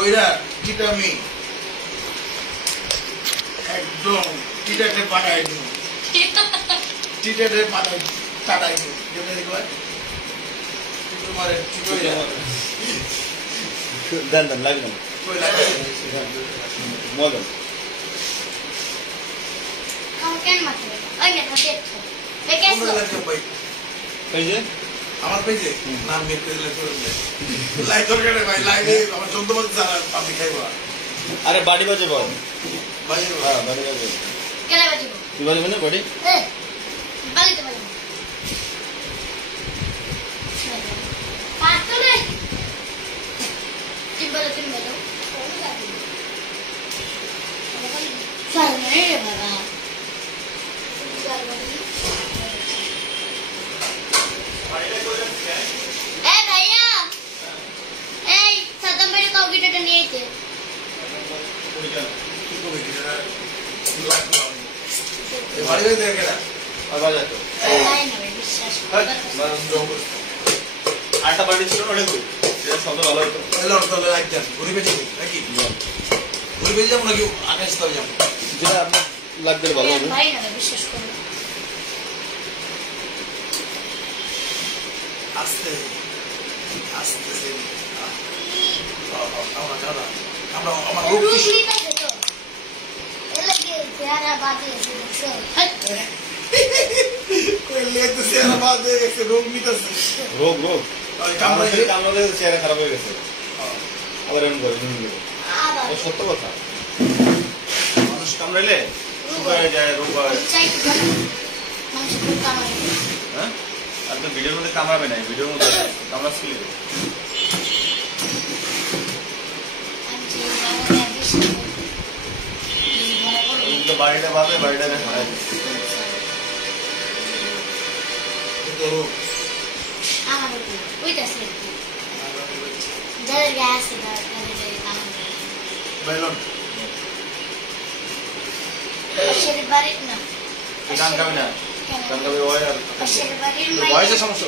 দইরা চিটামি একদম চিটাটে পাঠাই দিন চিটাটে পাঠাই কাটাই দিন যেটা দেখবে তোমার চিটাইরা দেন দেন লাগবে কই লাগে মদন কেন মাত্র ওই না থাকে দেখেছো এই যে আমার পেজে নাম মেয়ে পেজে লাইক দরকার ভাই লাইভে আমার 14 বছর যারা আপনি খাইবো আরে বাড়ি বাজে বল ভাই হ্যাঁ বাড়ি বাজে কেন বাজিবো তুই বাড়ি মানে বাড়ি বালিতে বাজিবো পাঁচটা রে তিন বাজে চল রে বাবা ভাইয়া এই সাদাম ভাই কম্পিউটারটা নিয়ে আইতে বাড়ি দেখে কেনা বাজে তো তাই না ভাই বিশ্বাস আটা বাড়ি ছিল ওটা কই এটা শব্দ ভালো হতো তাহলে লাইক দেন ঘুরে বেঁচে নাকি ঘুরে বেঁচে যাবো নাকি আকাশ তাও যাবো যেটা আপনার লাগবে ভালো হবে ভাই না বিশ্বাস করো আস্তে আস্তে আমরা আমার রোগ রোগ নিতেছে রোগ রোগ কামড়াইলে আমাদের চেহারা খারাপ হয়ে গেছে আবার এমন করে সত্য কথা মানুষ কামড়াইলে শুকায় যায় রোগ হয় হ্যাঁ আপনি ভিডিওর মধ্যে কামড়াবে না ভিডিওর মধ্যে কামড়া ছিল বাড়িটা ভাবে বাড়িটা হারাই গান গাবে না গান গাবে ওই আর বয়সের সমস্যা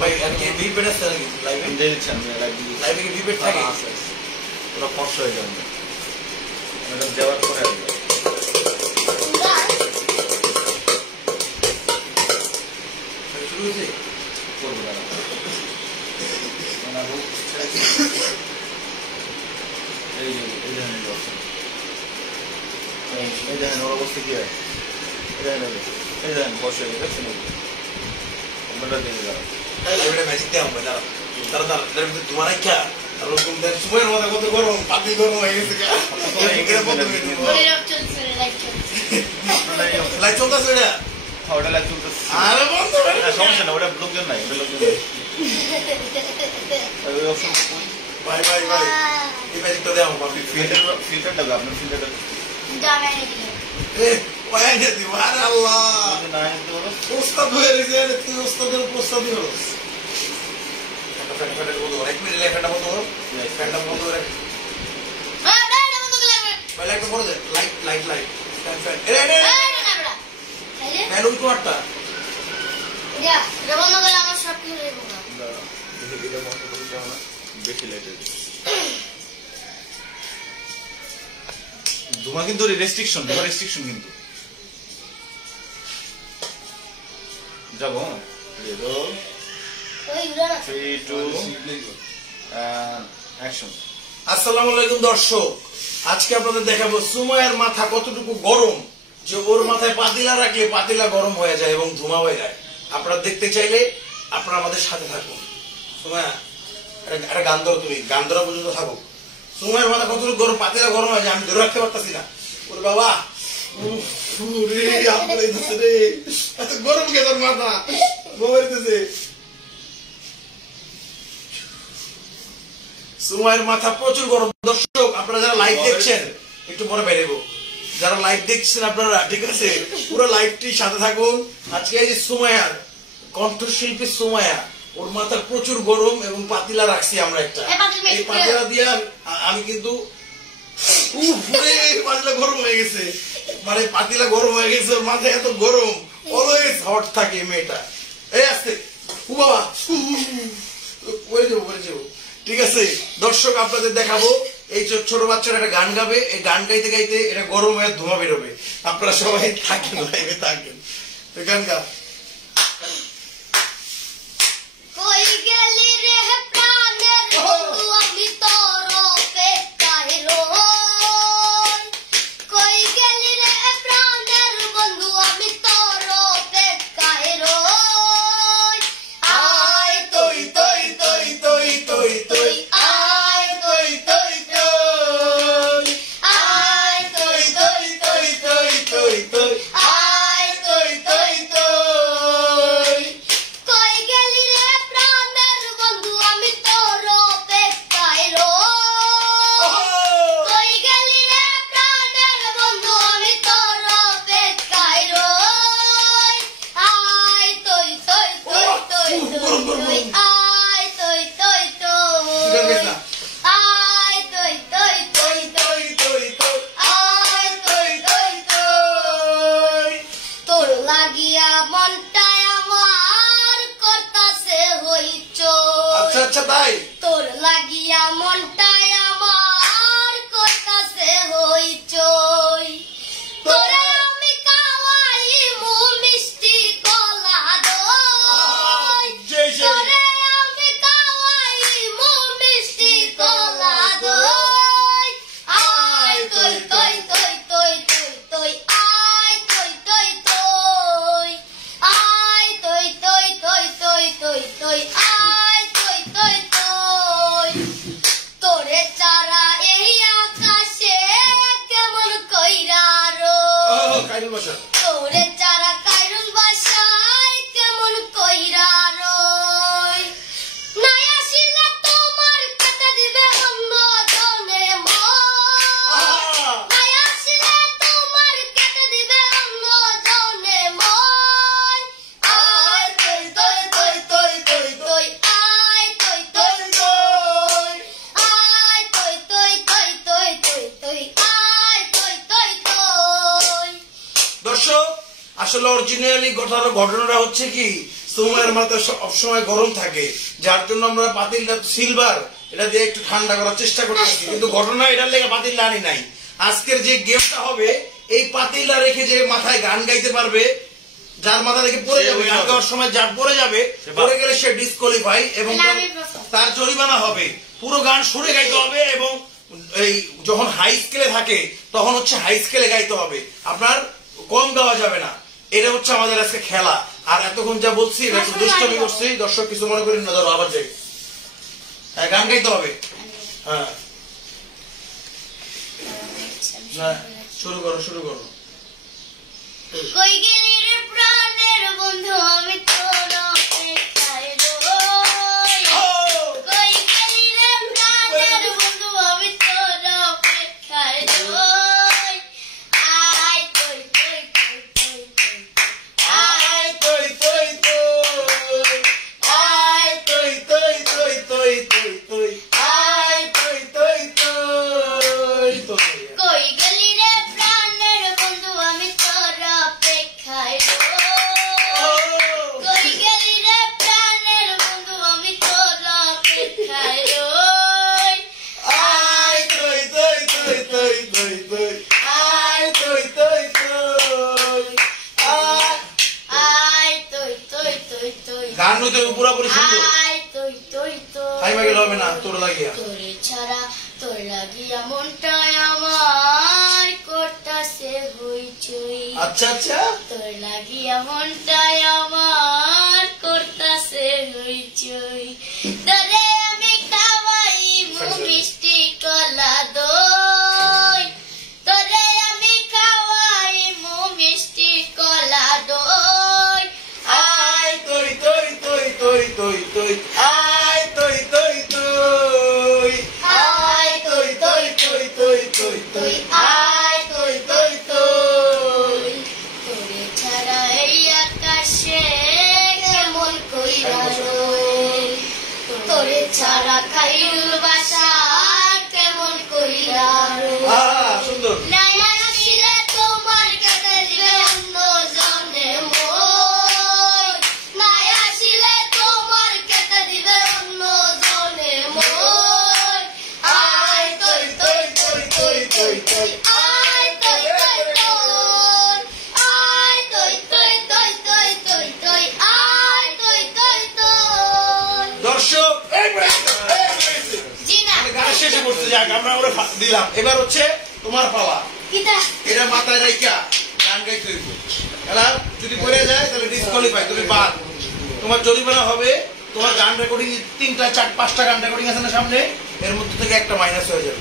ভাই আর কি বিপেট আছে নাকি লাইভে দিয়ে দিচ্ছেন লাইভে কি বিপেট থাকে পুরো ফর্স হয়ে যাবে ম্যাডাম যাওয়ার পরে আসবে শুরু হয়েছে করবো দাঁড়া এই যে এই ধরনের অবস্থা এই দেখেন ওর অবস্থা কি হয় এই দেখেন বসে দেখছেন আপনারা দেখে যারা লাইভে ম্যাজিক দেওয়া হবে দাঁড়া তারা তার ভিতরে তোমার আইকা আর ওরকম দেখ সময়ের মধ্যে কত গরম পাতি গরম হয়ে গেছে লাইট চলতেছে এটা ওটা লাইক চলতেছে আরে বন্ধ সমস্যা না ওটা লোকজন নাই ওটা লোকজন নাই ওই অপশন ভাই ভাই ভাই এই ম্যাজিকটা দেওয়া হবে ফিল্টারটা হবে আপনার ফিল্টারটা ওয়াই গেছি আরে আল্লাহ না নিতে পারো প্রস্তাব হয়ে গেছে তুই ওস্তাদের প্রস্তাব দিও ফ্যানটা বন্ধ এক মিনিট ফ্যানটা বন্ধ করো ফ্যানটা বন্ধ করে ভাই লাইটটা বড় দে light light light fan fan fan ওই কোয়ারটা বেশি লাইট ধোঁয়া কিন্তু রেস্ট্রিকশন কিন্তু যাবো 3 2 অ্যাকশন আসসালামু আলাইকুম দর্শক আজকে আপনাদের দেখাবো সুমাইয়ার মাথা কতটুকু গরম যে ওর মাথায় পাতিলা রাখলে পাতিলা গরম হয়ে যায় এবং ধোঁয়া হয়ে যায় আপনারা দেখতে চাইলে আপনারা আমাদের সাথে থাকুন সুমাইয়া একটা গান ধরো তুমি গান ধরা পর্যন্ত থাকো সুমাইয়ার মাথা কতটুকু গরম পাতিলা গরম হয়ে যায় আমি ধরে রাখতে পারতাছি না ওরে বাবা এত গরম কে তোর মাথা ঘুমাইতেছে সুমাইয়ের মাথা প্রচুর গরম দর্শক আপনারা যারা লাইভ দেখছেন একটু পরে বেরোবো যারা লাইভ দেখছেন আপনারা ঠিক আছে পুরো লাইভটি সাথে থাকুন আজকে এই যে সুমাইয়ার কণ্ঠশিল্পী সুমাইয়া ওর মাথা প্রচুর গরম এবং পাতিলা রাখছি আমরা একটা এই পাতিলা দিয়ে আমি কিন্তু পাতিলা গরম হয়ে গেছে মানে পাতিলা গরম হয়ে গেছে ওর মাথা এত গরম অলওয়েজ হট থাকে মেয়েটা এই আসতে ও বাবা পরে যাবো। ঠিক আছে দর্শক, আপনাদের দেখাবো এই ছোট বাচ্চারা একটা গান গাবে, এই গান গাইতে গাইতে এটা গরম হয়ে ধোঁয়া বেরোবে। আপনারা সবাই থাকেন, লাইভে থাকেন। গান গা। কই গেলি রে প্রাণের বন্ধু আমি তোর অপেক্ষায় রই। কই গেলি রে প্রাণের বন্ধু আমি তোর অপেক্ষায় রই। আয় তৈ তৈ তৈ তৈ তৈ তৈ আয় তৈ তৈ তৈ আয় তৈ তৈ তৈ তৈ তৈ তৈ আয় তৈ তৈ তৈ। কই গেলি রে প্রাণের বন্ধু আমি তোর অপেক্ষায় রই। কই গেলি রে প্রাণের বন্ধু আমি তোর অপেক্ষায় রই। আয় তৈ তৈ তৈ তৈ তৈ আয় তৈ তৈ তৈ আয় তৈ তৈ তৈ তৈ তৈ তৈ আয় তৈ তৈ তৈ। তোর লাগিয়া মনটায় আমার করতাছে হইচই। আচ্ছা আচ্ছা তাই। তোর লাগিয়া মনটায় আমার করতাছে হইচই। তোরে আমি খাওয়াইমু মিষ্টি কলা দই। জয় জয়। তোরে আমি খাওয়াইমু মিষ্টি কলা দই। আয় তৈ তৈ তৈ তৈ তৈ তৈ আয় তৈ তৈ তৈ আয় তৈ তৈ তৈ তৈ তৈ তৈ আয় তৈ তৈ তৈ। তোরে চারা এই আকাশে কেমন কইরা রই। কাইরুল বাসা। তোরে চারা কাইরুল বাসায় কেমন কইরা রই। নাই আসিলে তোমার কেটে দিবে অন্য জনে মই। নাই আসিলে তোমার কেটে দিবে অন্য জনে মই। আয় তৈ তৈ তৈ তৈ তৈ তৈ আয় তৈ তৈ তৈ আয় তৈ তৈ তৈ তৈ তৈ তৈ আয় তৈ তৈ তৈ। দর্শক, আসলে অরিজিনালি ঘটনাটা হচ্ছে কি, সময়ের মাথা সবসময় গরম থাকে, যার জন্য আমরা পাতিলটা সিলভার এটা দিয়ে একটু ঠান্ডা করার চেষ্টা করতেছি, কিন্তু ঘটনা এটার লেগে পাতিলটা আনি নাই। আজকের যে গেমটা হবে, এই পাতিলটা রেখে যে মাথায় গান গাইতে পারবে, যার মাথা রেখে পড়ে যাবে, গান গাওয়ার সময় যার পড়ে যাবে, পড়ে গেলে সে ডিসকোয়ালিফাই এবং তার জরিমানা হবে। পুরো গান সুরে গাইতে হবে এবং এই যখন হাই স্কেলে থাকে তখন হচ্ছে হাই স্কেলে গাইতে হবে, আপনার কম গাওয়া যাবে না। এটা হচ্ছে আমাদের আজকে খেলা। আর এতক্ষণ যা বলছি এটা একটু দুষ্টামি করছি, দর্শক কিছু মনে করেন না, ধরো আবার যাই। হ্যাঁ, গান গাইতে হবে। হ্যাঁ শুরু করো শুরু করো। কই গেলি রে প্রাণের বন্ধু আমি তোর অপেক্ষায় রই। কই গেলি রে প্রাণের বন্ধু আমি তোর অপেক্ষায় রই। আয় তৈ তৈ তৈ তৈ তৈ আয় তৈ তৈ তৈ আয় তৈ তৈ তৈ তৈ তৈ তৈ আয় তৈ তৈ তৈ তৈ। কই গেলি রে প্রাণের বন্ধু আমি তোর অপেক্ষায় রই। কই গেলি রে প্রাণের বন্ধু আমি তোর অপেক্ষায় রই। আয় তৈ তৈ তৈ তৈ তৈ তৈ আয় তৈ তৈ তৈ আয়। আয় তৈ তৈ তৈ তৈ গান নইতে পুরোপুরি শুনবো, আয় তৈ তৈ তৈ হাই মাইকেল হবে না, তোর লাগিয়া। তোরে ছাড়া তোর লাগিয়া মনটায় আমার করতাছে হইচই। আচ্ছা আচ্ছা। তোর লাগিয়া মনটায় আমার করতাছে হইচই। তোরে আমি খাওয়াইমু মিষ্টি কলা দই। তোরে আমি খাওয়াইমু মিষ্টি কলা দই। আয় তৈ তৈ তৈ তৈ তৈ তৈ আয় তৈ তৈ তৈ আয় তৈ তৈ তৈ তৈ তৈ তৈ আয় তৈ তৈ তৈ। তোরে ছাড়া এই আকাশে কেমন কইরা রই। তোরে ছাড়া খাইরুল বাসা কেমন কইরা রই। সুন্দর। নাই আসিলে তোমার কেটে দিবে অন্য জনে মই। নাই আসিলে তোমার কেটে দিবে অন্য যাক আমরা ওরে দিলাম, এবার হচ্ছে তোমার পালা। কিটা এটা মাথায় রাইখা গান গাইতে হইব। এলা যদি পড়ে যায় তাহলে ডিসকোয়ালিফাই, তুমি বাদ। তোমার জরিমানা হবে, তোমার গান রেকর্ডিং 3টা 4 5টা গান রেকর্ডিং আছে না সামনে, এর মধ্যে থেকে একটা মাইনাস হয়ে যাবে।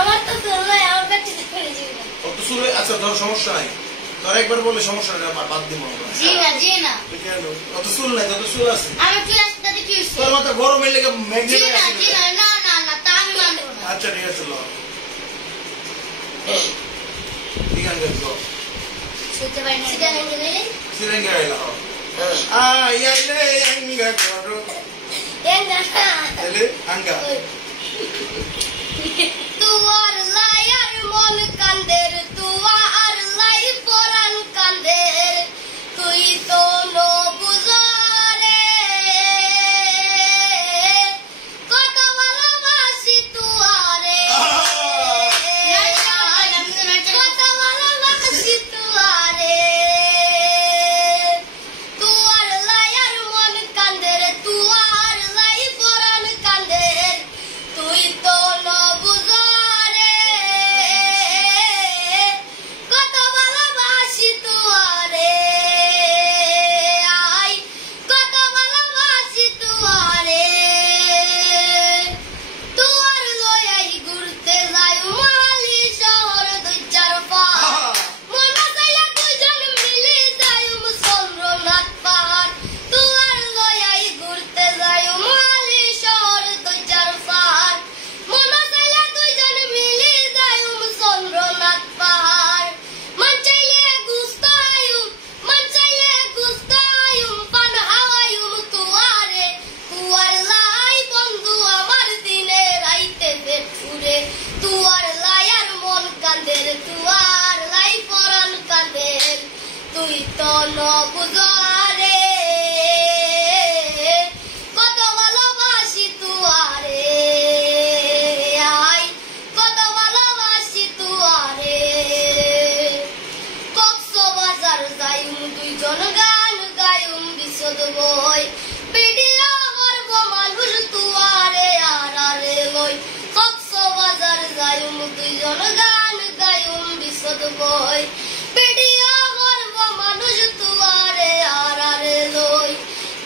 আমার তো চলবে, আমার প্র্যাকটিস করে যাবে। কত শুরু আচ্ছা ধর সমস্যা নাই, তোর একবার বললে সমস্যা নেই, আমার বাদ দিব আমরা। জি না কত চুল নাই, তত চুল আছে। আমি চলে আসতে কি হইছে? তোর মাথা গরমের লেগে জি ম্যাগনেট না না তা আমি মানবো না। আচ্ছা ঠিক আছে লো ঠিক আছে গো শুনতে পাই না এটা গেলে সিরেঙ্গা আইলা হো আইলে আঙ্গা করো এ না তাহলে আঙ্গা তুয়ার লায়ার মন কান্দের, তুয়ার লাই পরান কান্দের, তুই তো নো বুঝারে কত ভালোবাসি তুয়ারে, কত ভালোবাসি তুয়ারে, তুয়ার লায়ার মন কান্দের, তুয়ার লাই পরান কান্দের, তুই তো নো বুঝারে কত ভালোবাসি তুয়ারে, আই কত ভালোবাসি তুয়ারে, তুয়ার লয়াই ঘুরতে যাই মালি শহর 2-4 পাহাড়, মনা চাইলে দুজন মিলে যাই চন্দ্রনাথ পাহাড়, তুয়ার লয়াই ঘুরতে যাই মালি শহর 2-4 পাহাড়, মনা চাইলে দুজন মিলে যাই চন্দ্রনাথ পাহাড়, মন চাইলে গুস্তায়ুম, মন চাইলে গুস্তায়ুম, পান হাওয়ায়ুম তুয়ারে, তুয়ার লাই বন্ধু আমার দিনে রাইতে পেট ফুরে, তুয়ার লায়ার মন কান্দের, তুয়ার লাই পরান কান্দের, তুই তো ন বুঝারে কত ভালোবাসি তুয়ারে, আই কত ভালোবাসি তুয়ারে, কক্সবাজার যাইম দুইজন গান গায়ুম বিশদ বই, ভিডিও করব মানুষ তুয়ারে আরে লই, কক্সবাজার যাইম দুইজন গান গায়ুম বিশদ বই, ভিডিও করব মানুষ তুয়ারে আরে লই,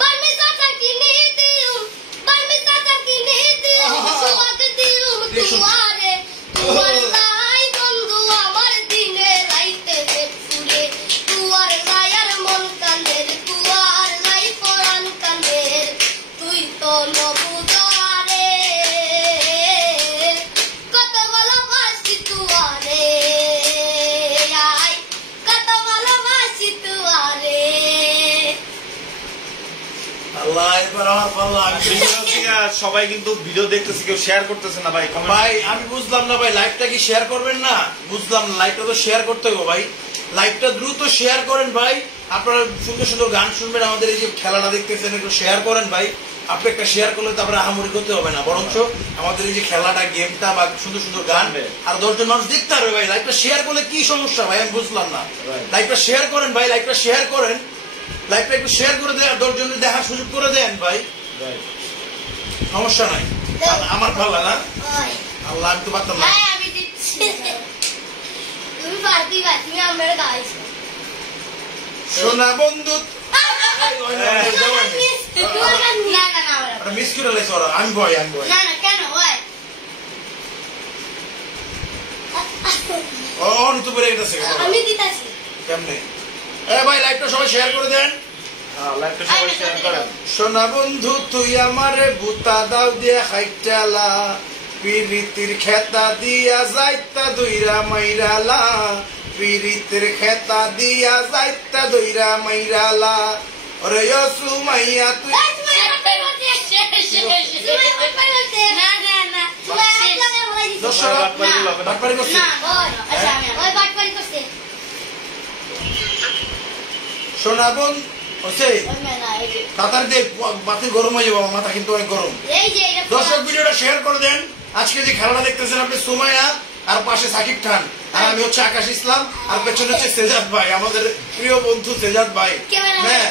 পারমি চাচা কিনে দিউম, পারমি চাচা কিনে দিউম, সুয়াদ দিউম তুয়ারে, তুয়ার লাই বন্ধু আমার দিনে রাইতে পেট ফুরে, তুয়ার লায়ার মন কান্দের, তুয়ার লাই পরান কান্দের, তুই তো নবুদারে কত ভালোবাসি তুয়ারে, আই কত ভালোবাসি তুয়ারে। আল্লাহ এবার আমার পাল্লা। আমি ভিডিও থেকে সবাই কিন্তু ভিডিও দেখতেছে, কেউ শেয়ার করতেছে না ভাই। comment ভাই আমি বুঝলাম না ভাই, লাইভটা কি শেয়ার করবেন না? বুঝলাম না, লাইভটা তো শেয়ার করতে হবে ভাই, লাইভটা দ্রুত শেয়ার করেন ভাই। আপনারা সুন্দর সুন্দর গান শুনবেন, আমাদের এই যে খেলাটা দেখতেছেন একটু শেয়ার করেন ভাই। আপনি একটা শেয়ার করলে তারপরে আহামরি করতে হবে না, বরঞ্চ আমাদের এই যে খেলাটা গেমটা বা সুন্দর সুন্দর গান আর 10 জন মানুষ দেখতে পারবে ভাই। লাইভটা শেয়ার করলে কি সমস্যা ভাই আমি বুঝলাম না। লাইভটা শেয়ার করেন ভাই, লাইভটা শেয়ার করেন, লাইভটা একটু শেয়ার করে দেন, 10 জনের দেখার সুযোগ করে দেন ভাই, right. সমস্যা নাই। আমার পাল্লা না, ওই আল্লাহ আমি তো পারতাম না। হ্যাঁ আমি দিচ্ছি, তুমি পারতি ভাই, তুমি আমরা গাইছো সোনা বন্ধু না না না মিস করে লাইছে ওরা। আমি ভয় না না কেন ওই ও নিতু বেড়ে গেছে আমি দিতাছি কেমনে? ভাই লাইভটা সবাই শেয়ার করে দেন। হ্যাঁ, লাইভটা সবাই শেয়ার করেন। সোনা বন্ধু তুই আমারে বুতা দাও দিয়া খাইটালা, পিরিতির খেতা দিয়া যাইতা দইরা মাইরালা, পিরিতির খেতা দিয়া যাইতা দইরা মাইরালা, ওরে ও সুমাইয়া তুই দর্শক বাটপারি করছে। সোনা বোন হচ্ছে তাড়াতাড়ি দেখ, বাতি গরম হয়ে যাবো, মাথা কিন্তু অনেক গরম। দর্শক ভিডিওটা শেয়ার করে দেন। আজকে যে খেলাটা দেখতেছেন আপনি সুমাইয়া আর পাশে সাকিব খান, আর আমি হচ্ছে আকাশ ইসলাম, আর পেছনে হচ্ছে সেজাদ ভাই, আমাদের প্রিয় বন্ধু সেজাদ ভাই। হ্যাঁ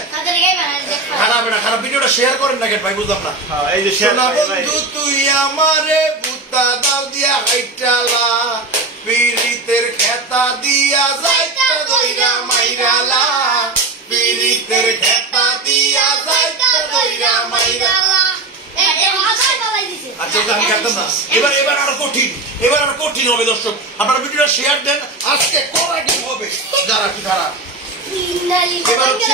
খারাপ ভিডিওটা শেয়ার করেন না কেন ভাই, বুঝলাম না। এই যে শেয়ার বন্ধু তুই আমারে বুতা দাও দিয়া হাইটালা, পীড়িতের খেতা দিয়া যাইতা দইরা মাইরালা, পীড়িতের খেতা দিয়া যাইতা দইরা মাইরালা। আচ্ছা আমি খেলতাম না, এবার আরো কঠিন হবে দর্শক। আপনারা ভিডিওটা শেয়ার দেন, আজকে কড়াকি হবে। দাঁড়া এবার হচ্ছে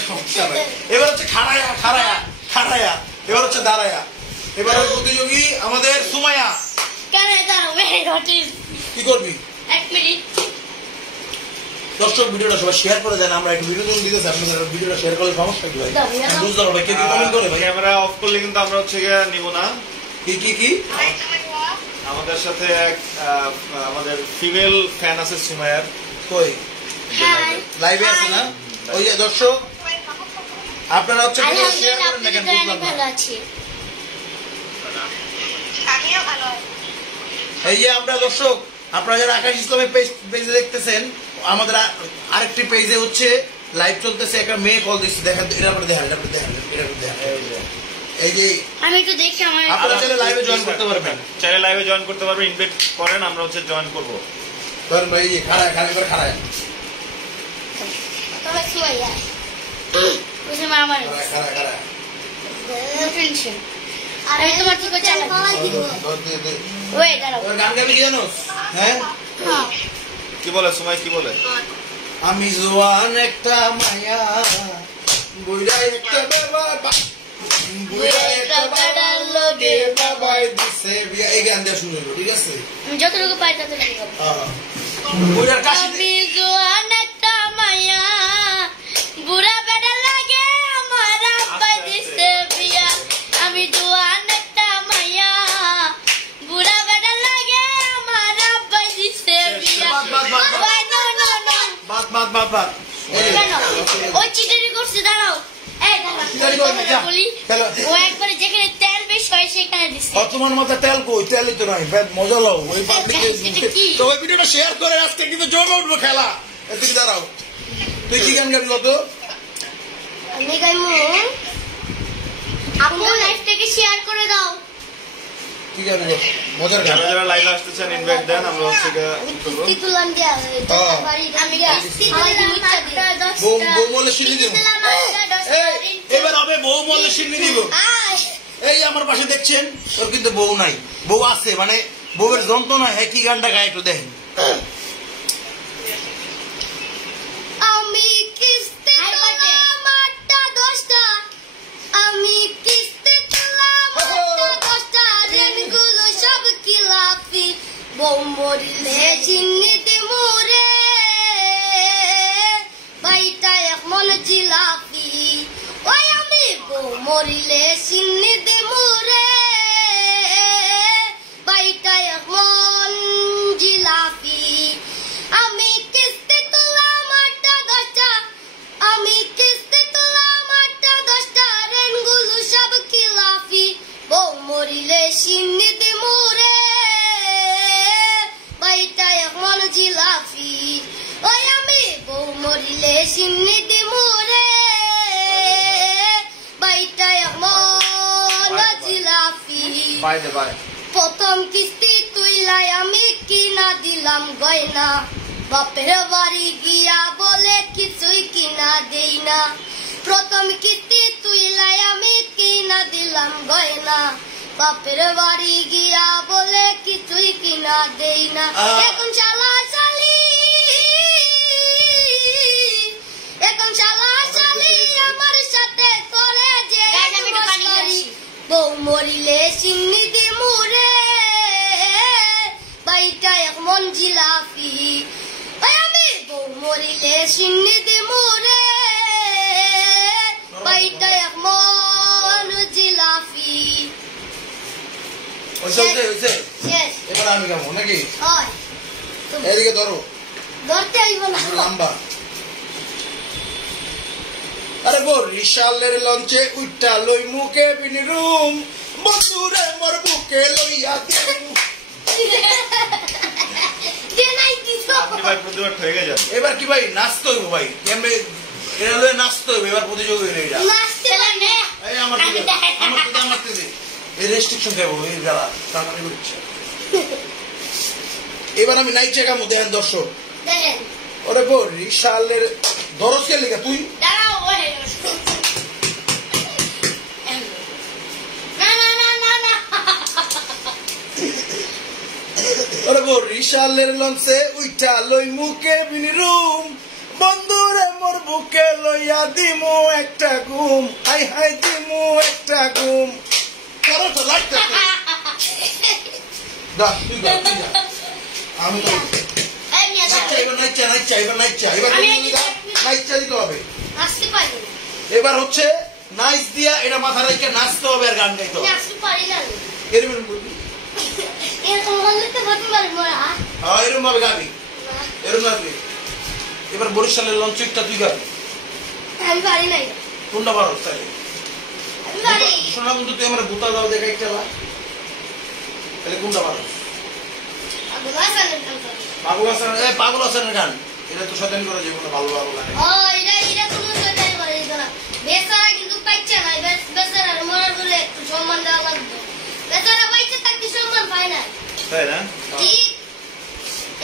সমস্যা নাই। এবার হচ্ছে খাড়ায়া, এবার হচ্ছে দাঁড়ায়া। এবার প্রতিযোগী আমাদের সুমাইয়া। কি করবি? দর্শক ভিডিওটা সবাই শেয়ার করে দেন, আমরা একটু বিনোদন দিতেছি আপনাদের। ভিডিওটা শেয়ার করলে সমস্যা কি ভাই? বুঝতে পারবে কে কি কমেন্ট করে ভাই। ক্যামেরা অফ করলে কিন্তু আমরা হচ্ছে নিব না। কি আমাদের সাথে এক আমাদের ফিমেল ফ্যান আছে সুমাইয়ার, কই লাইভে আছে না? ওই যে দর্শক আপনারা হচ্ছে শেয়ার করেন না কেন, বুঝলাম না। এই যে আমরা দর্শক, আপনারা যারা আকাশ ইসলামের পেজে দেখতেছেন, আমাদের আরেকটি পেজে হচ্ছে লাইভ চলতেছে। একটা মেয়ে কল দিচ্ছে, দেখেন এটা করে দেখেন। এই যে আমি একটু দেখি, আমার আপনারা চাইলে লাইভে জয়েন করতে পারবেন, ইনভাইট করেন, আমরা হচ্ছে জয়েন করব। ধরেন ভাই এই খাড়ায় তবে সুমাইয়া বুঝে মা আমার টেনশন। আমি তোমার কি করতে চালাই ওই দাঁড়াও, ওর গান গাবি কি জানোস? হ্যাঁ কি বলে সুমাই, কি বলে? আমি জোয়ান একটা মায়া, বুইড়া একটা বাবা, বুইড়া একটা বাবার লগে বাবাই দিছে বিয়া। এই গান দিয়ে শুনলো, ঠিক আছে? আমি যতটুকু পাই ততটুকু করব। বুইড়ার কাছে আমি জোয়ান একটা মায়া, বুড়া বেড়া লাগে আমার আব্বাই দিছে বিয়া। আমি জোয়ান একটা মায়া, বুড়া বেড়া লাগে আমার আব্বাই দিছে বিয়া। বাদ ওই চিটারি করছে, দাঁড়াও। এই দাঁড়াও, বলি ও একবারে যেখানে তেল বেশি হয় সেখানে দিছে। তোমার মাথায় তেল কই? তেলই তো নাই, মজা লও। ওই পাবলিকে তো ওই ভিডিওটা শেয়ার করে আজকে কিন্তু জমে উঠবো খেলা। তুই দাঁড়াও, তুই কি গান গাবি কত? আমি গাইমু, আপু লাইভটাকে শেয়ার করে দাও। কি গাবি? মজার গান। যারা লাইভে আসতে চান ইনভাইট দেন, আমরা হচ্ছে কিস্তি তুলাম দিয়া আমি কিস্তি তুলাম বউ বলে শিলি দিব। এবার হবে বউ বলে শিলি দিব। এই আমার পাশে দেখছেন, ওর কিন্তু বউ নাই, বউ আছে, মানে বউয়ের যন্ত্রণা। হ্যাঁ কি গানটা গায়ে একটু দেখেন। আমি কিস্তি তুলাম 8টা 10টা, আমি কিস্তি তুলাম 8টা 10টা, রেনগুলো সব কিলাফি, বউ মরিলে চিনি দিমু রে, বাইটা এক মন জিলাপি। ওই আমি বউ মরিলে চিনি দিমু রে, বাইটা এক মন জিলাপি। আমি কিস্তি তুলাম 8টা 10টা, আমি কিস্তি তুলাম 8টা 10টা, রেনগুলো সব কিলাফি, বউ মরিলে চিনি দিমু রে, বাইটা এক মন জিলাপি। ওই আমি বউ মরিলে চিনি দিমু রে, বাইটা এক মন জিলাপি। প্রথম কিস্তি তুইলাই আমি কিনা দিলাম গয়না, বাপের বাড়ি গিয়া বলে কিছুই কিনা দেই না। প্রথম কিস্তি তুইলাই আমি কিনা দিলাম গয়না, বাপের বাড়ি গিয়া বলে কিছুই কিনা দেই না। এখন শালা শালি, এখন শালা শালি আমার সাথে করে যে বউ মরিলে চিনি দিমু রে, বাইটা এক মন জিলাপি। আমি বউ মরিলে চিনি দিমু রে, বাইটা এক মন জিলাপি। এবার আমি গাবো নাকি? হয় এদিকে ধরো, ধরতে হইব না, লম্বা। আরে বরিশালের লঞ্চে উঠা লই মুখে বিনি রুম, বন্ধুরে মোর বুকে লইয়া দিমু। আপনি ভাই প্রতিবার হয়ে গেছেন। এবার কি ভাই নাচতে হইব ভাই, কেমনে এটা লয়ে নাচতে হইব, এবার প্রতিযোগী হইলে এটা এই আমার এই রেস্ট্রিকশন দেবো এই গেলা তার মানে বলছে। এবার আমি নাইচে কামু, দেখেন দর্শক। ওরে বো রিশালের দরজ কে লিখা তুই ওরে বো রিশালের লঞ্চে উইটা লই মুকে বিনি রুম, বন্ধুরে মোর বুকে লইয়া দিমু একটা ঘুম, হাই হাই দিমু একটা ঘুম। করো তো লাইটটা দা তুই গা তুই যা, আমি তো এবার হচ্ছে নাইচ দিয়া এটা মাথা রেখে নাচতে হবে আর গান গাইতে হবে। এরকম ভাবে গাবি, এরকম গাবি। এবার বরিশালের লঞ্চটা তুই গাবি, কোনটা পারো তাহলে? শোনা বন্ধু তুই আমার গুতা দাও দেখা একটা, তাহলে কোনটা পারো? পাগল হাসানের গান, এটা তো শয়তানি করে যেগুলো ভালো ভালো গান। তাই না?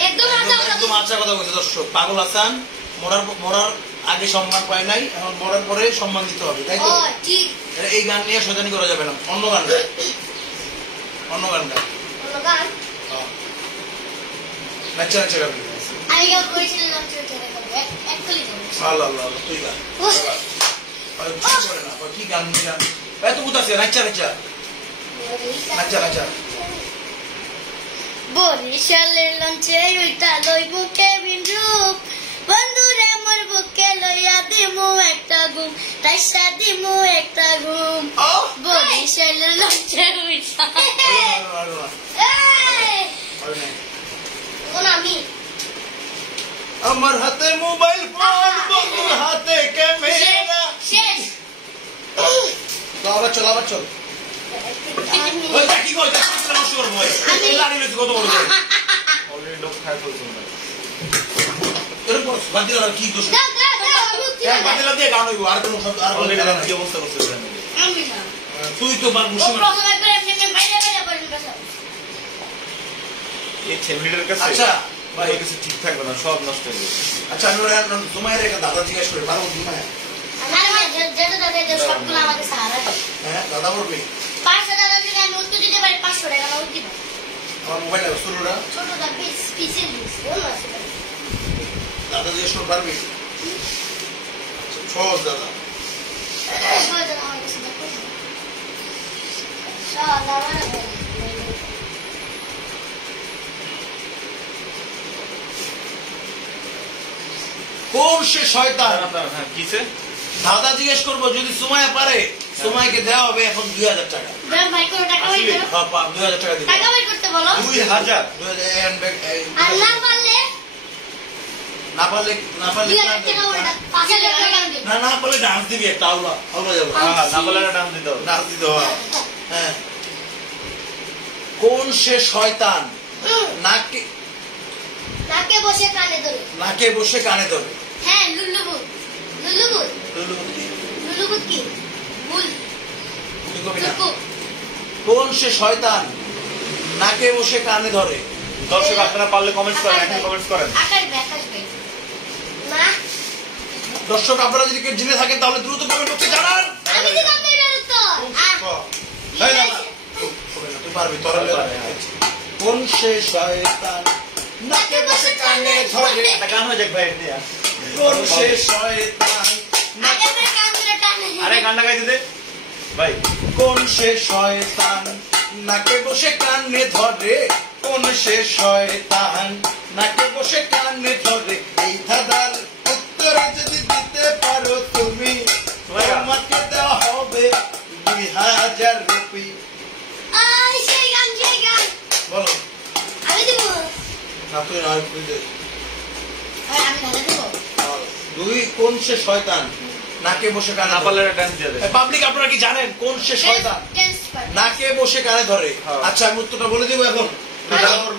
একদম আচ্ছা কথা বলছে দর্শক। পাগল হাসান মরার আগে সম্মান পায় নাই, এখন মরার পরে সম্মান দিতে হবে, তাই তো? এই গান নিয়ে শয়তানি করা যাবে না, অন্য গান গায়, অন্য গান গায়। নাচা নাচা গাবি, আল্লাহ আল্লাহ তুই গান কি গান গান এত বুঝাচ্ছে, নাচা নাচা নাচা নাচা। বরিশালের লঞ্চে উইটা লই বুকে বিন্দুপ, বন্ধুরে মোর বুকে লইয়া দিমু একটা ঘুম, তাইসা দিমু একটা ঘুম। বরিশালের লঞ্চে উইটা আমি আমার হাতে মোবাইল ফোন, বন্ধুর হাতে ক্যামেরা। শেষ আবার চল আবার চল। কি করে নষ্ট করবো কত বড় অলরেডি লোক খায় ফেলছে মনে হয়। এরকম বাদিলা কি দোষ? বাদিলা দিয়ে গান হইব, আর কোনো শব্দ আর অলরেডি কি অবস্থা করছে জানেন? তুই তো বার মুসলমান। এই ছেলেটার কাছে আচ্ছা ভাই কিছু ঠিক থাকবে না, সব নষ্ট হয়ে যাবে। আচ্ছা আমি তোমার একটা দাদা জিজ্ঞাসা করি, পারবো তোমায়? সবগুলো আমাকে সাহারা হ্যাঁ দাদা বলবি 500 টাকা যদি আমি উত্তর দিতে পারি 500 টাকা না উত্তর দিব। আমার মোবাইল ছোটটা ছোটটা পিসের দিস দাদা জিজ্ঞেস করে পারবি? সহজ দাদা। কোন সে শয়তান? হ্যাঁ কিসে দাদা জিজ্ঞেস করবো, যদি সুমাইয়া পারে সুমাইকে দেওয়া হবে এখন 2000 টাকা। 2000 টাকা দিবে। টাকা বের করতে বলো। 2000 আর না পারলে না পারলে ডান্স দিবি একটা, আউলা আউলা যাবো। না বলে ডান্স দিতে হবে, ডান্স দিতে হবে। হ্যাঁ কোন সে শয়তান নাকে নাকে বসে কানে ধরে? নাকে বসে কানে ধরে। হ্যাঁ লুল্লুবুত। লুল্লুবুত লুলুবুতি। লুল্লুবুত কি? ভুল তুই কবি না। কোন সে শয়তান নাকে বসে কানে ধরে? দর্শক আপনারা পারলে কমেন্টস করেন, এখন কমেন্টস করেন। আকাশ ভাই না দর্শক আপনারা যদি কেউ জেনে থাকেন তাহলে দ্রুত কমেন্ট বক্সে জানান। আমি দিলাম তো এটার উত্তর। এই না তুই পারবি তোরা। কোন সে শয়তান নাকে বসে কানে ধরে? একটা গান হয়ে যাক ভাই নিয়ে। কোন সে শয়তান আগে আমার কান ধরে টানে। আরে গানটা গাইতে দে ভাই। কোন সে শয়তান নাকে বসে কানে ধরে? কোন সে শয়তান নাকে বসে কানে ধরে? এই ধাঁধার উত্তর যদি দিতে পারো তুমি, তোমাকে দেওয়া হবে 2000 রুপি। সেই গান বলো আমি দিব। না তুই নয় তুই দে। আমি ধাঁধা দিব। দুই কোন সে শয়তান নাকে বসে কানে না ধরে? পারলে ডান্স দিয়ে দে। পাবলিক আপনারা কি জানেন কোন সে শয়তান? টেন্স পারবে। নাকে বসে কানে ধরে। হ্যাঁ। আচ্ছা আমি উত্তরটা বলে দিব এখন।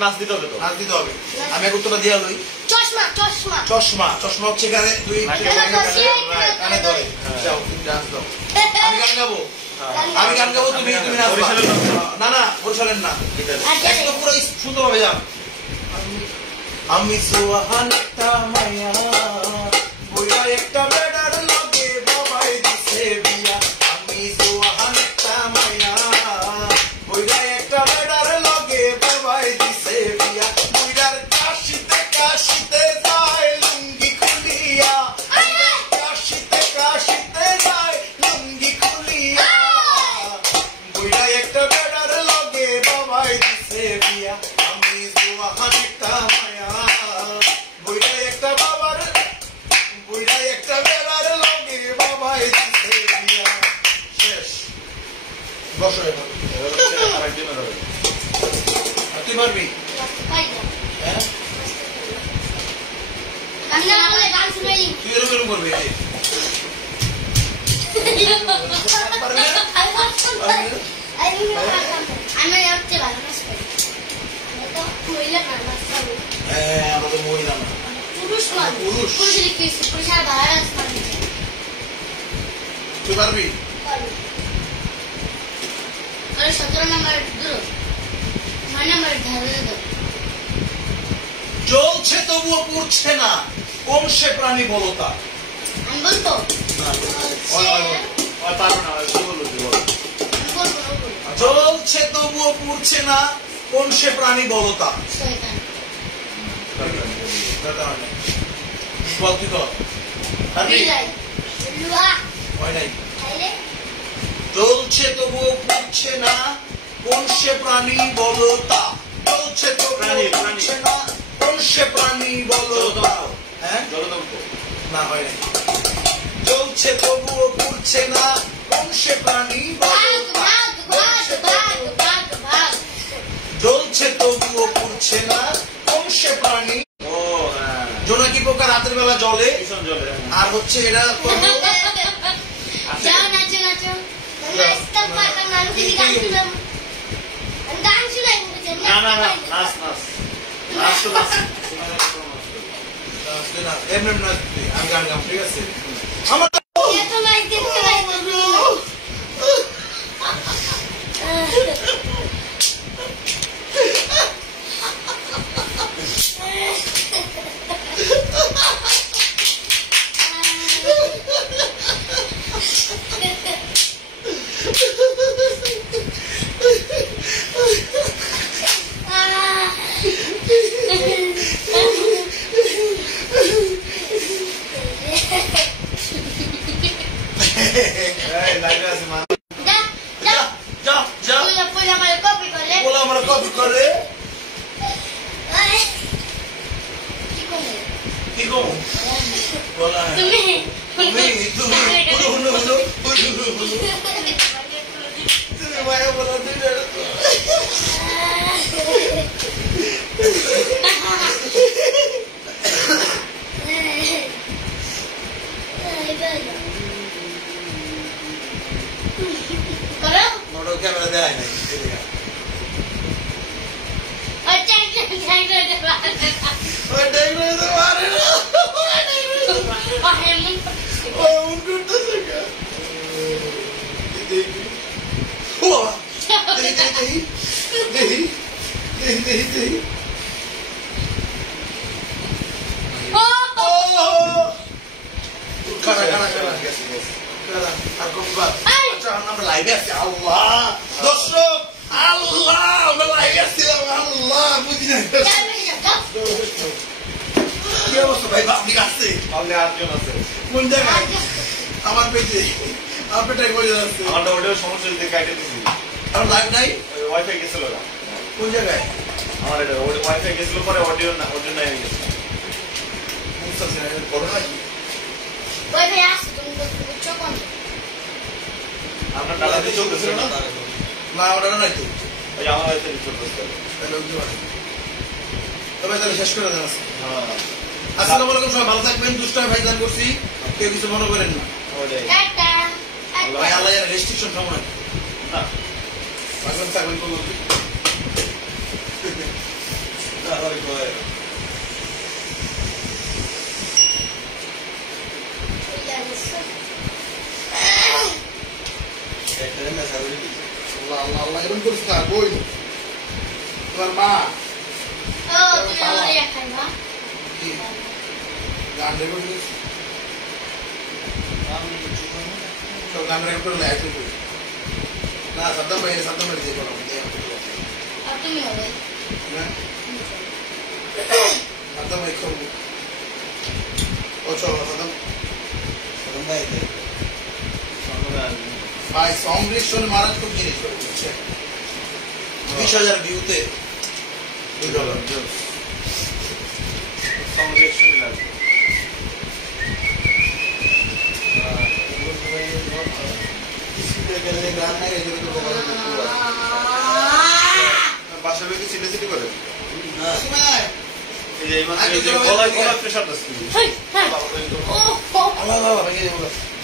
নাচ দিতে হবে তো। নাচ দিতে হবে। আমি এক উত্তরটা দিয়ে লই। চশমা চশমা চশমা। চশমা হচ্ছে কানে দুই নাকে কানে ধরে। হ্যাঁ। যাও তুমি ডান্স দাও। আমি গান গাবো। হ্যাঁ। আমি গান গাবো, তুমি নাচবা। বরিশালের নাচ। না না বরিশালের না। ঠিক আছে। একদম পুরো সুন্দর হবে যান। আমি সোহান একটা মায়া বইরা একটা বেড়ার লগে বাবাই দিছে বিয়া। আমি সোহান একটা মায়া বইরা একটা বেড়ার লগে বাবাই দিছে বিয়া। বইরার কাশিতে কাশিতে যায় লুঙ্গি খুলিয়া। কাশিতে কাশিতে যায় লুঙ্গি খুলিয়া। বইরা একটা বেড়ার লগে বাবাই দিছে বিয়া। আমি সোহান একটা মায়া বইরা একটা বাবার বইরা একটা বেড়ার লগে বাবাই দিছে বিয়া। শেষ। বসো এখন। এবার হচ্ছে আরেকজনের হবে। আর তুই পারবি? হ্যাঁ? আমি না বলে গান শুনাই। তুই এরকম এরকম করবি এই যে। পারবি না? পারবি না? আমি হচ্ছে ভালো নাচ করি। আমি তো মহিলা না নাচ করি। হ্যাঁ, আমরা তো মহিলা না। পুরুষ মানুষ। পুরুষ। পুরুষের কি পুরুষের ভালো নাচ করি। তুই পারবি? और 17 नंबर दूर 9 नंबर ধারে দাও। জ্বলছে তবুও পুড়ছে না, কোন সে প্রাণী বলতা? আমি বলবো আর পারবো না, কি বলবো তুই বল। জ্বলছে তবুও পুড়ছে না, কোন সে প্রাণী বলতা? শয়তান বল তুই তো পারবি? বিলাই লুহা হয় নাই। খাইলে জ্বলছে তবুও পুড়ছে না, কোন সে প্রাণী বলতা? জ্বলছে তবুও প্রাণী, পুড়ছে না, কোন সে প্রাণী বলতা? হ্যাঁ, জলদম্প। না হয় নাই। জ্বলছে তবুও পুড়ছে না, কোন সে প্রাণী ভাগ বলতা? ভাগ ভাগ ভাগ ভাগ ভাগ জ্বলছে তবুও পুড়ছে না, কোন সে প্রাণী? ও হ্যাঁ, জোনাকি পোকা রাতের বেলা জলে, ভীষণ জলে। আর হচ্ছে এটা যাও নাচো নাচো নাচতে পারতাম না আমি যদি গান শুনলাম আমি গান শুনাই বলতে না না না, নাচ নাচ নাচ তো নাচ। এমনি নাচ তুই, আমি গান গাম, ঠিক আছে? আমার এত নাচ দেখতে পাই বলবি এই লাইভে আছে মা। যা যা যা যা তুই পয়লা আমার কপি করলে বলে আমরা কপি করে কি করলে কি গো বলা তুমি তুমি তুমি Hulu Hulu Hulu Hulu Hulu তুমি মায়া বলা তুই করো মোটর ক্যামেরা দেয় নাই আর চাই চাই চাই ওই ডাইভার তো মারে না ও উনকুটছে কা দেখি ও দেখি দেখি দেখি দেখি দেখি ও কারা কারা কারা গেছে গেছে। কারা আর কোন বাত আচ্ছা আমরা লাইভে আছি আল্লাহ দর্শক আল্লাহ আমরা লাইভে আছি আল্লাহ বুঝি না কি অবস্থা ভাই আপনি কাছে তাহলে আটজন আছে। কোন জায়গায় আমার পেটে আমার পেটে করে যাচ্ছে আমারটা ওটাও সমস্যা যদি কাটে দিছি। আর লাইভ নাই ওয়াইফাই গেছিল না। কোন জায়গায় আমার এটা ওটা ওয়াইফাই গেছিল পরে অডিও না অডিও নাই হয়ে গেছে। বুঝতেছি না বড় নাকি ওই ভাই আসো তুমি বুঝছো কোন আপনার টাকাতে চলতেছিল না? না ওটা নাই তো ওই আমার ওয়াইফাই চলতেছিল। তাহলে উঠতে পারে তবে তাহলে শেষ করে দেন হ্যাঁ, আসসালামু আলাইকুম সবাই ভালো থাকবেন দুষ্টায় ভাইজান করছি কেউ কিছু মনে করেন না ওটাই। টাটা ভাই আল্লাহ রেস্ট্রিকশন খাবো না না, পাগল ছাগল করবো আল্লাহ আল্লাহ আল্লাহ এরকম করিস না বই তোমার মা ও তুমি আমার একাই মা কি গান রেকর্ড করিস সব গান রেকর্ড করলে একটু না সাদ্দাম ভাই যে কোনো আর তুমি হবে না সাদ্দাম ভাই করবো ও চলো সাদ্দাম ভাই সং রিকশন মারাত্মক জিনিস বুঝছেন 20,000 ভিউতে $2 বাসা বেগে চিল্লে চিল্লি করে সময় এই যে এই মাসে গলায় গলায় প্রেশার দিচ্ছে হেই হ্যাঁ ও আল্লাহ আল্লাহ ভাই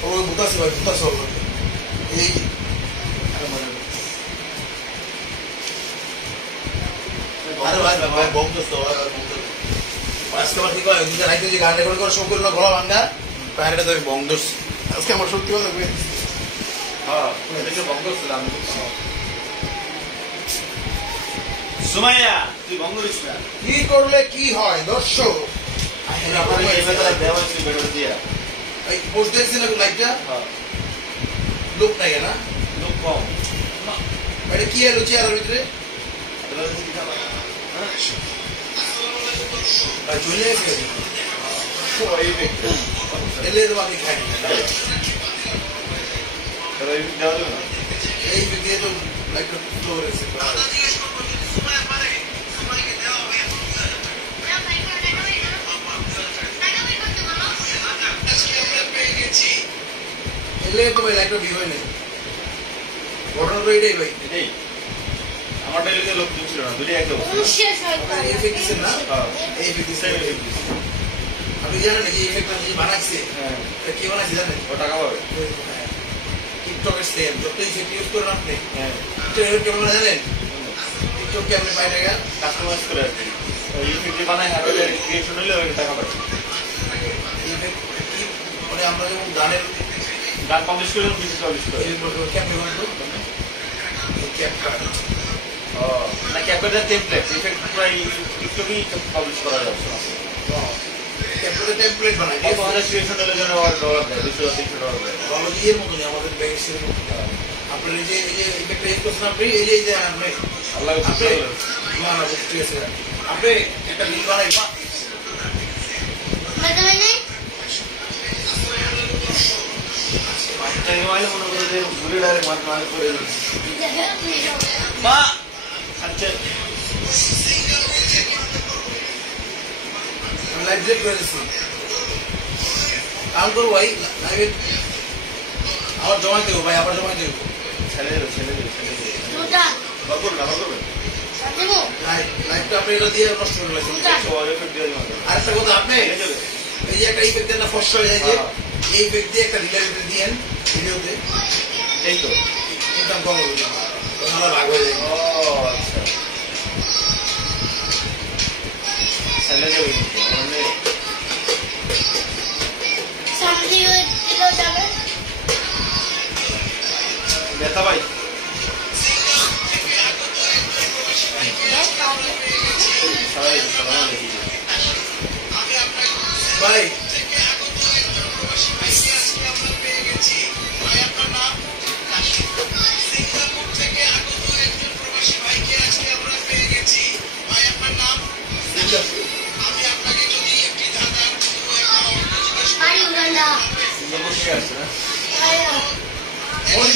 ও বুতাছে ভাই বুতাছে এই আরে ভাই ভাই বম দোস্ত আজকে আমার ঠিক হয় দুজন রাইতে যে গান রেকর্ড করে সব করলো গলা ভাঙ্গা বাইরেটা তো বম দোস্ত আজকে আমার সত্যি কথা বলে হ্যাঁ এদিকে বঙ্গ ছিলাম সুমাইয়া তুই বঙ্গ দিস না কি করলে কি হয় দর্শক দেওয়া ছিল বেরো দিয়া এই পোস্ট দেখছি না লাইকটা হ্যাঁ লোক নাই না লোক কম এটা কি এলো চেয়ারের ভিতরে চলে এসে এলে তো আমি খাই এই দিয়ে তো লাইকটা ফ্লো হয়েছে এলে তো ভাই লাইকটা ভিউ হয় না ঘটনা তো এটাই ভাই এটাই আমার ডাইলিতে লোক ছিল না দুটোই এক লোক শেষ হয় এই এফেক্ট দিচ্ছেন না হ্যাঁ এই এফেক্ট দিচ্ছেন সেম আপনি জানেন এই এফেক্টটা যে বানাচ্ছে হ্যাঁ এটা কে বানাচ্ছে জানেন ও টাকা পাবে টিকটকের সেম যত ইফেক্ট ইউজ করেন আপনি হ্যাঁ টিকটক কেমন জানেন টিকটক কে আপনি পাই টাকা কাস্টমাইজ করে আর কি ওই ইউটিউবে বানায় আর ওটা ক্রিয়েশন হলে ওই টাকা পাবে ইফেক্ট কি মানে আমরা যেমন গানের গান পাবলিশ করে কিছু পাবলিশ করে ক্যাপ ব্যবহার করি ক্যাপটা ও না ক্যাপের টেমপ্লেট ইফেক্ট পুরো টিকটকেই পাবলিশ করা যাচ্ছে ক্যাপটা টেমপ্লেট বানাই এই বানালে ক্রিয়েশন হলে যেন $1 দেয় $200 দেয় ভালো ইয়ের মতনই আমাদের ব্যাগের সের মতো আপনার এই যে ইফেক্টটা ইউজ করছেন আপনি এই যে আপনি আল্লাহ আপনি না না ঠিক আছে আপনি একটা রিল বানাই মজা হয় নাই টাইম আইলে মনে করে যে ঘুরে ডাইরেক্ট মাছ মাছ করে মা আচ্ছা আমি লাইভ ব্রেক করে দিচ্ছি কাম করবো ভাই লাইভে আবার জমা দেবো ভাই আবার জমা দেবো ছেলে দুটা বার করবেন আবার করবেন দেবো লাইভটা আপনি এটা দিয়ে নষ্ট করে ফেলেছেন আরেকটা কথা আপনি এই যে একটা ইফেক্ট দেন না ফস হয়ে যায় যে এই ইফেক্ট দিয়ে একটা রিলেটেড দিয়েন ভিডিওতে এই তো ইনকাম কম হবে না আমার ভাগ হয়ে যায় ও আচ্ছা ছেলে যাবে মানে সামনে দিলেও যাবে ব্যথা ভাই সবাই দেখি ভাই বাড়ি উগান্ডা সিঙ্গাপুর থেকে আসছে না আয়া ওই